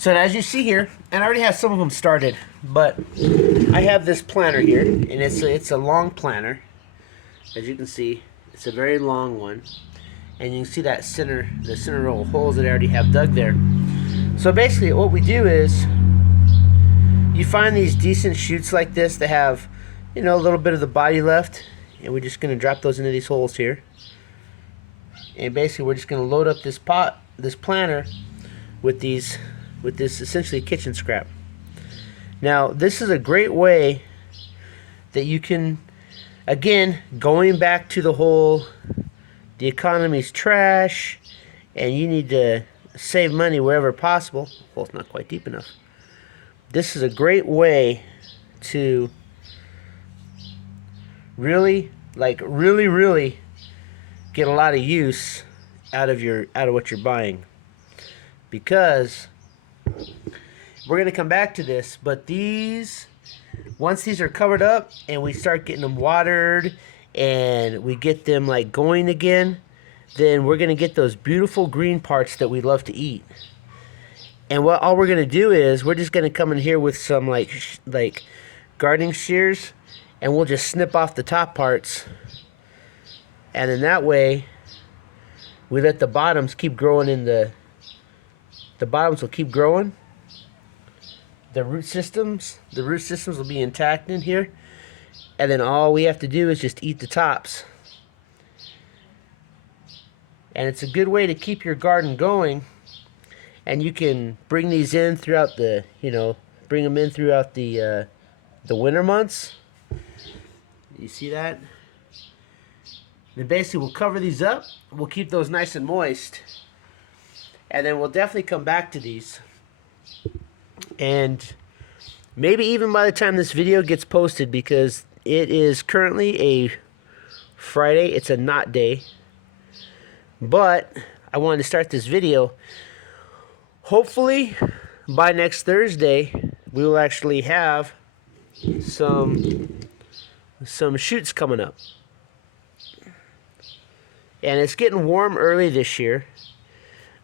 So as you see here, and I already have some of them started, but I have this planter here, and it's a long planter. As you can see, it's a very long one, and you can see that the center row of holes that I already have dug there. So basically, what we do is you find these decent chutes like this that have, a little bit of the body left, and we're just going to drop those into these holes here. And basically, we're just going to load up this planter with this essentially kitchen scrap. Now, this is a great way that you can, again, going back to the whole, the economy's trash, and you need to save money wherever possible. Well, it's not quite deep enough. This is a great way to really get a lot of use out of what you're buying, because we're going to come back to this, but once these are covered up and we start getting them watered and we get them like going again, then we're going to get those beautiful green parts that we love to eat. And all we're going to do is we're just going to come in here with some like gardening shears, and we'll just snip off the top parts, and then that way we let the bottoms keep growing the bottoms will keep growing. The root systems will be intact in here, and then all we have to do is just eat the tops. And it's a good way to keep your garden going, and you can bring these in throughout the winter months. You see that? Then basically we'll cover these up, we'll keep those nice and moist, and then we'll definitely come back to these. And maybe even by the time this video gets posted, because it is currently a Friday, it's a not day, but I wanted to start this video. Hopefully by next Thursday we will actually have some shoots coming up. And it's getting warm early this year,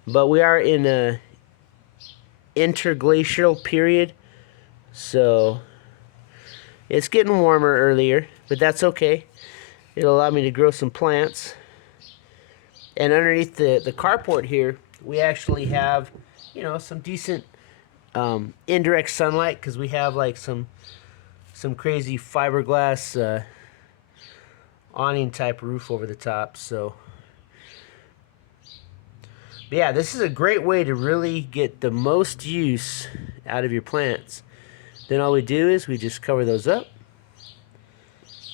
but we are in a interglacial period, so it's getting warmer earlier, but that's okay. It'll allow me to grow some plants. And underneath the carport here, we actually have, some decent indirect sunlight, because we have like some crazy fiberglass awning type roof over the top. So but yeah, this is a great way to really get the most use out of your plants. Then all we do is we just cover those up.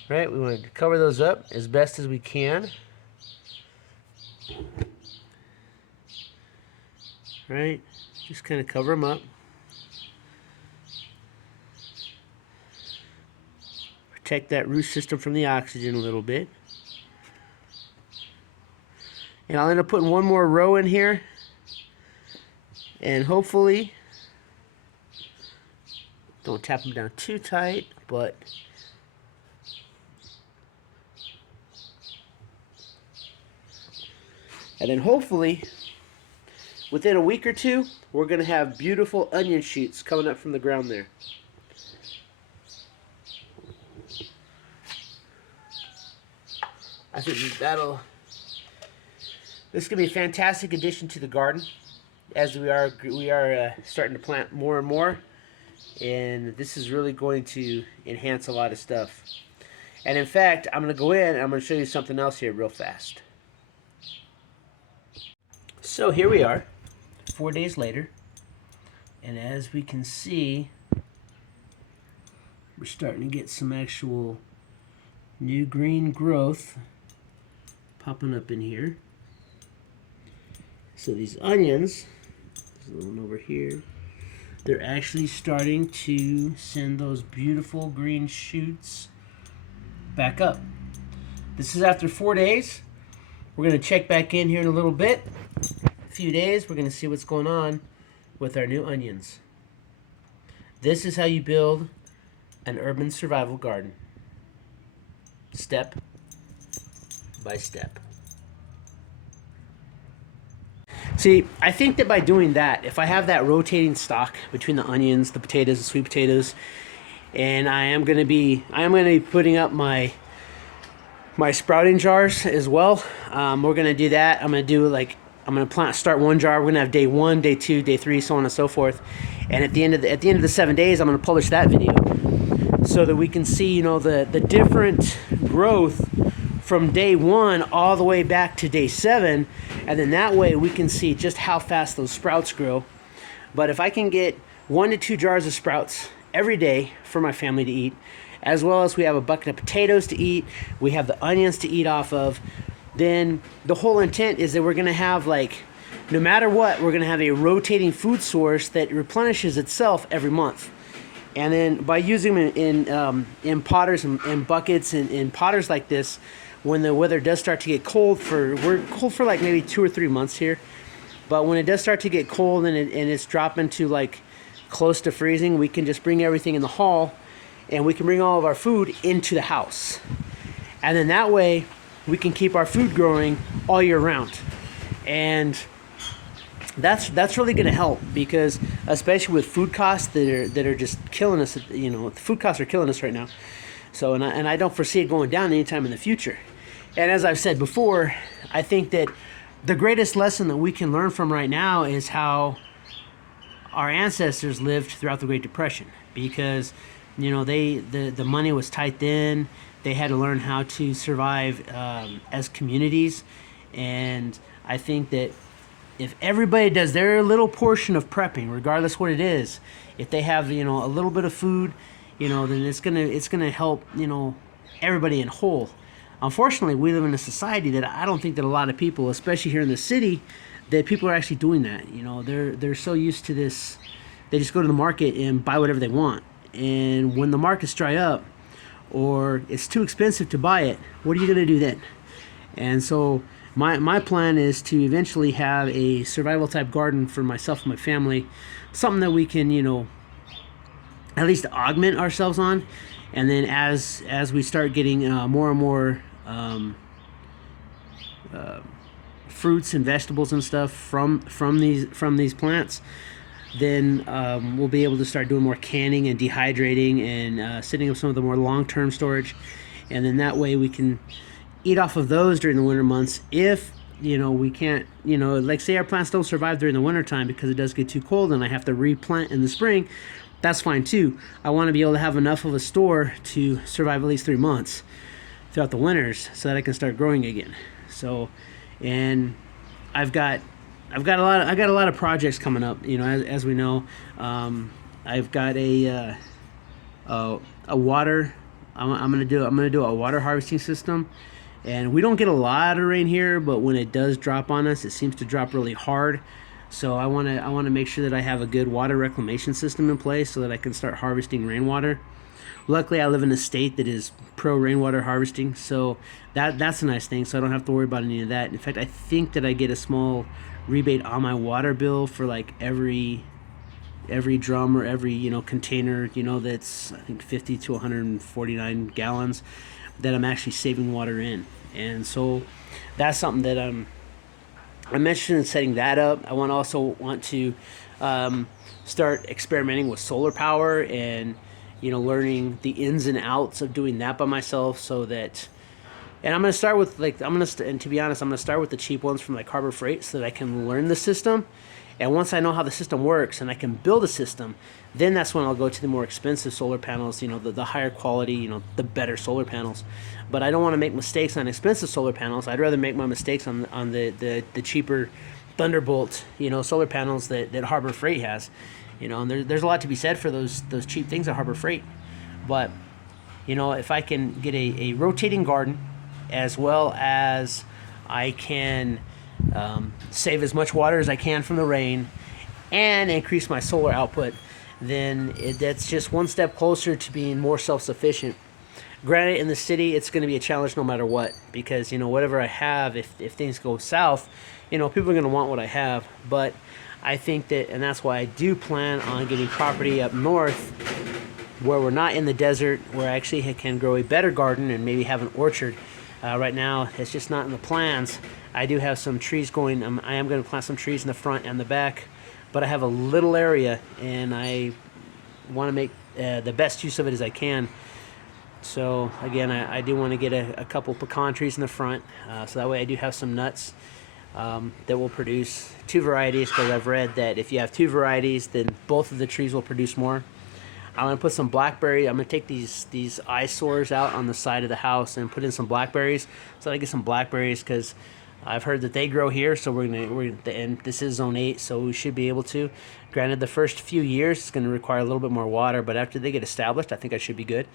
Right? We want to cover those up as best as we can. Right? Just kind of cover them up. Protect that root system from the oxygen a little bit. And I'll end up putting one more row in here, and hopefully don't tap them down too tight, but and then hopefully within a week or two we're going to have beautiful onion shoots coming up from the ground there. I think this is going to be a fantastic addition to the garden, as we are starting to plant more and more, and this is really going to enhance a lot of stuff. And in fact, I'm going to go in and I'm going to show you something else here real fast. So here we are, 4 days later, and as we can see, we're starting to get some actual new green growth popping up in here. So these onions, there's a one over here, they're actually starting to send those beautiful green shoots back up. This is after 4 days. We're going to check back in here in a little bit. A few days, we're going to see what's going on with our new onions. This is how you build an urban survival garden, step by step. See, I think that by doing that, if I have that rotating stock between the onions, the potatoes, the sweet potatoes, and I am gonna be putting up my sprouting jars as well. We're gonna do that. I'm gonna start one jar. We're gonna have day 1, day 2, day 3, so on and so forth. And at the end of the 7 days, I'm gonna publish that video so that we can see, the different growth from day 1 all the way back to day 7, and then that way we can see just how fast those sprouts grow. But if I can get 1 to 2 jars of sprouts every day for my family to eat, as well as we have a bucket of potatoes to eat, we have the onions to eat off of, then the whole intent is that we're going to have, no matter what, we're going to have a rotating food source that replenishes itself every month. And then by using them in potters and buckets and in potters like this, when the weather does start to get cold, we're cold for maybe 2 or 3 months here, but when it does start to get cold and it's dropping to close to freezing, we can just bring everything in the hall, and we can bring all of our food into the house, and then that way we can keep our food growing all year round. And that's really going to help, because especially with food costs that are just killing us, the food costs are killing us right now. So and I don't foresee it going down anytime in the future. And as I've said before, I think that the greatest lesson that we can learn from right now is how our ancestors lived throughout the Great Depression, because the money was tight then. They had to learn how to survive as communities. And I think that if everybody does their little portion of prepping, regardless what it is, if they have a little bit of food, then it's gonna help everybody in whole. Unfortunately, we live in a society that I don't think that a lot of people, especially here in the city, that people are actually doing that. They're so used to this, they just go to the market and buy whatever they want. And when the markets dry up or it's too expensive to buy it, what are you gonna do then? And so my plan is to eventually have a survival type garden for myself and my family, something that we can at least augment ourselves on. And then as we start getting more and more fruits and vegetables and stuff from these plants, then we'll be able to start doing more canning and dehydrating and setting up some of the more long-term storage. And then that way we can eat off of those during the winter months. If we can't, say our plants don't survive during the winter time because it does get too cold and I have to replant in the spring, that's fine too. I want to be able to have enough of a store to survive at least 3 months throughout the winters so that I can start growing again. So, and I've got a lot of projects coming up. As we know, I've got a water. I'm gonna do a water harvesting system, and we don't get a lot of rain here, but when it does drop on us, it seems to drop really hard. So I want to make sure that I have a good water reclamation system in place so that I can start harvesting rainwater. Luckily, I live in a state that is pro rainwater harvesting, so that's a nice thing. So I don't have to worry about any of that. In fact, I think that I get a small rebate on my water bill for every drum or every container that's, I think, 50 to 149 gallons that I'm actually saving water in. And so that's something that I'm interested in setting that up. I also want to start experimenting with solar power and learning the ins and outs of doing that by myself, so that. And I'm gonna start with and to be honest, I'm gonna start with the cheap ones from Harbor Freight so that I can learn the system. And once I know how the system works and I can build a system, then that's when I'll go to the more expensive solar panels, the higher quality, the better solar panels. But I don't want to make mistakes on expensive solar panels. I'd rather make my mistakes on the cheaper Thunderbolt, solar panels that Harbor Freight has. And there's a lot to be said for those cheap things at Harbor Freight. But, if I can get a rotating garden, as well as I can save as much water as I can from the rain and increase my solar output, then that's just one step closer to being more self-sufficient. Granted, in the city, it's going to be a challenge no matter what, because whatever I have, if things go south, people are going to want what I have. But I think that, and that's why I do plan on getting property up north where we're not in the desert, where I actually can grow a better garden and maybe have an orchard. Right now, it's just not in the plans. I do have some trees going. I am going to plant some trees in the front and the back, but I have a little area, and I want to make the best use of it as I can. So again, I do want to get a couple pecan trees in the front, so that way I do have some nuts that will produce two varieties, because I've read that if you have two varieties, then both of the trees will produce more. I'm going to put some blackberry. I'm going to take these eyesores out on the side of the house and put in some blackberries, so I get some blackberries, because I've heard that they grow here. So and this is zone 8, so we should be able to. Granted, the first few years it's going to require a little bit more water, but after they get established, I think I should be good.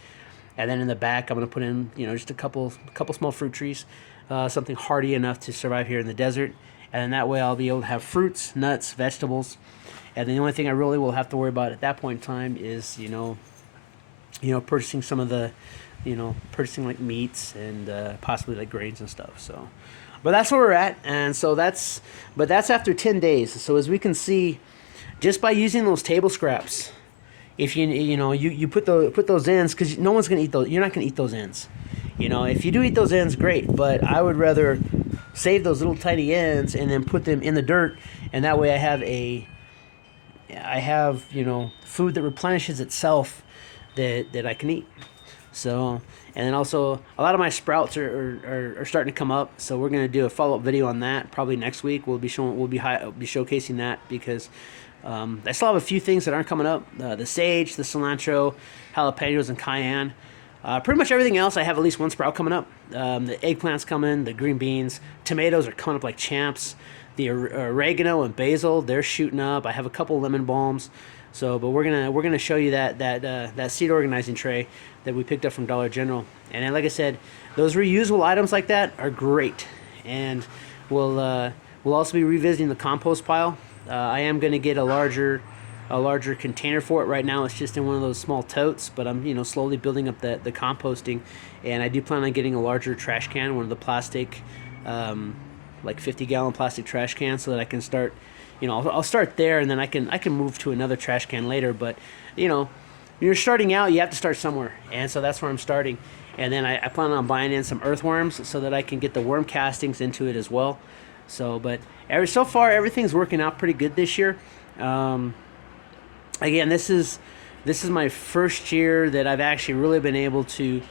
And then in the back, I'm going to put in, just a couple small fruit trees, something hardy enough to survive here in the desert. And then that way I'll be able to have fruits, nuts, vegetables. And then the only thing I really will have to worry about at that point in time is, purchasing some of the, purchasing like meats and possibly like grains and stuff. So, but that's where we're at. And so that's after 10 days. So as we can see, just by using those table scraps, if you put those ends, because no one's gonna eat those. You're not gonna eat those ends. If you do eat those ends, great. But I would rather save those little tiny ends and then put them in the dirt, and that way I have food that replenishes itself that I can eat. So, and then also a lot of my sprouts are starting to come up. So we're gonna do a follow-up video on that probably next week. We'll be showcasing that, because I still have a few things that aren't coming up. The sage, the cilantro, jalapenos, and cayenne. Pretty much everything else, I have at least one sprout coming up. The eggplant's coming, the green beans. Tomatoes are coming up like champs. The oregano and basil, they're shooting up. I have a couple lemon balms. So, but we're gonna show you that seed organizing tray that we picked up from Dollar General. And then, like I said, those reusable items like that are great. And we'll also be revisiting the compost pile. I am going to get a larger container for it. Right now it's just in one of those small totes, but I'm slowly building up the composting, and I do plan on getting a larger trash can, one of the plastic like 50-gallon plastic trash cans, so that I can start I'll start there, and then I can move to another trash can later. But when you're starting out, you have to start somewhere, and so that's where I'm starting. And then I plan on buying in some earthworms so that I can get the worm castings into it as well. So, but so far everything's working out pretty good this year. Again, this is my first year that I've actually really been able to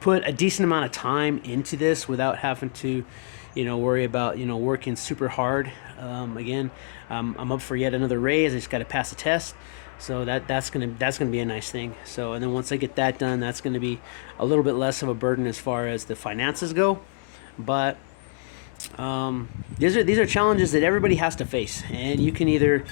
put a decent amount of time into this without having to, worry about working super hard. Again, I'm up for yet another raise. I just got to pass a test. So that's gonna be a nice thing. So, and then once I get that done, that's gonna be a little bit less of a burden as far as the finances go. But these are challenges that everybody has to face, and you can either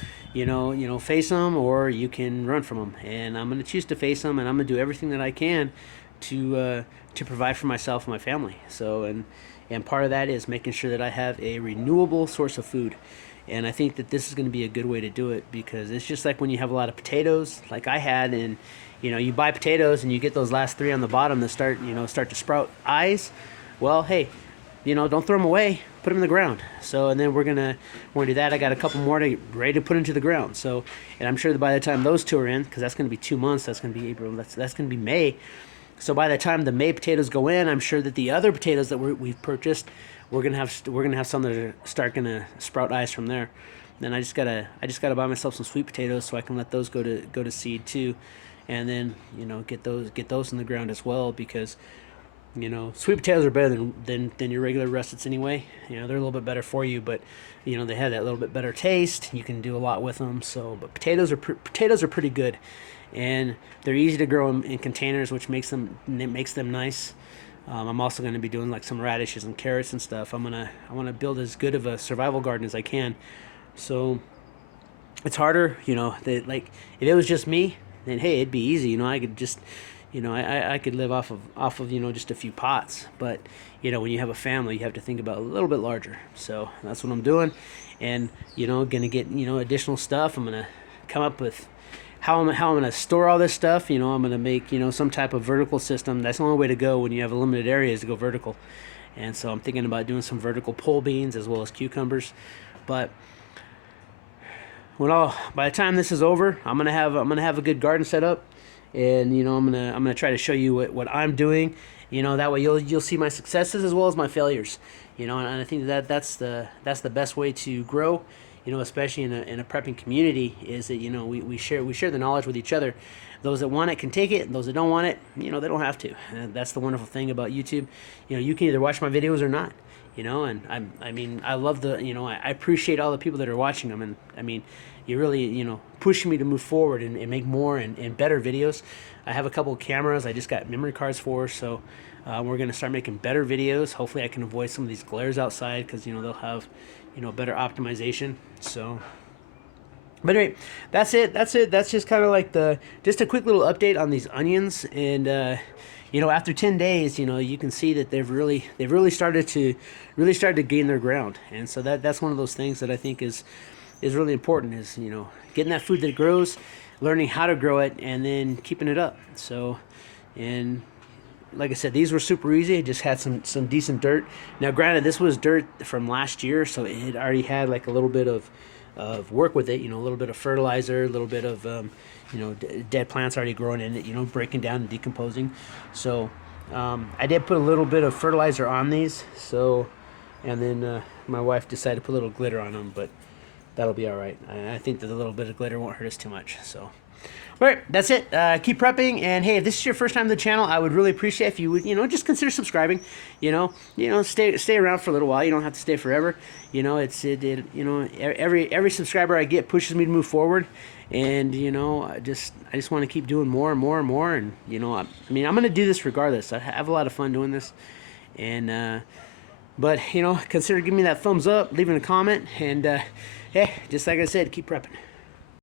face them, or you can run from them. And I'm going to choose to face them, and I'm going to do everything that I can to provide for myself and my family. So, and part of that is making sure that I have a renewable source of food. And I think that this is going to be a good way to do it, because it's just like when you have a lot of potatoes like I had, and you buy potatoes and you get those last 3 on the bottom that start to sprout eyes. Well, hey, don't throw them away. Put them in the ground. So, and then we're gonna do that. I got a couple more ready to put into the ground. So, and I'm sure that by the time those 2 are in, because that's gonna be 2 months. That's gonna be April. That's gonna be May. So by the time the May potatoes go in, I'm sure that the other potatoes that we've purchased, we're gonna have some that are gonna sprout eyes from there. Then I just gotta buy myself some sweet potatoes so I can let those go to seed too, and then get those in the ground as well, because sweet potatoes are better than your regular russets anyway. They're a little bit better for you, but they have that little bit better taste. You can do a lot with them. So, but potatoes are pretty good, and they're easy to grow in containers, which makes them nice. I'm also going to be doing like some radishes and carrots and stuff. I want to build as good of a survival garden as I can. So it's harder, like if it was just me, then hey, it'd be easy. I could just I could live off of just a few pots. But when you have a family, you have to think about a little bit larger. So that's what I'm doing, and gonna get additional stuff. I'm gonna come up with how I'm gonna store all this stuff. I'm gonna make some type of vertical system. That's the only way to go when you have a limited area, is to go vertical. And so I'm thinking about doing some vertical pole beans as well as cucumbers. But by the time this is over, I'm gonna have a good garden set up. And I'm gonna try to show you what I'm doing, You know, that way you'll see my successes as well as my failures. You know, and I think that's the best way to grow. You know, especially in a prepping community, is that, you know, we share the knowledge with each other. Those that want it can take it, and those that don't want it, you know, they don't have to. And that's the wonderful thing about YouTube. You know, you can either watch my videos or not. You know, and I mean, I love you know, I appreciate all the people that are watching them, and I mean, you really, you know, push me to move forward and make more and better videos. I have a couple of cameras I just got memory cards for, so we're going to start making better videos. Hopefully I can avoid some of these glares outside, because, you know, they'll have, you know, better optimization. So, but anyway, that's it. That's just kind of like just a quick little update on these onions. And you know, after 10 days, you know, you can see that they've really started to gain their ground. And so that's one of those things that I think is really important, is, you know, getting that food that grows, learning how to grow it, and then keeping it up. So, and like I said, these were super easy. I just had some decent dirt. Now, granted, this was dirt from last year, so it already had like a little bit of work with it. You know, a little bit of fertilizer, a little bit of you know, dead plants already growing in it. You know, breaking down and decomposing. So I did put a little bit of fertilizer on these. So, and then my wife decided to put a little glitter on them, but that'll be all right. I think that a little bit of glitter won't hurt us too much. So. All right, that's it. Keep prepping, and hey, if this is your first time to the channel, I would really appreciate if you would, you know, just consider subscribing. You know, stay around for a little while. You don't have to stay forever. You know, you know, every subscriber I get pushes me to move forward, and, you know, I just want to keep doing more and more and more. And, you know, I mean, I'm gonna do this regardless. I have a lot of fun doing this, and but, you know, consider giving me that thumbs up, leaving a comment, and hey, just like I said, keep prepping.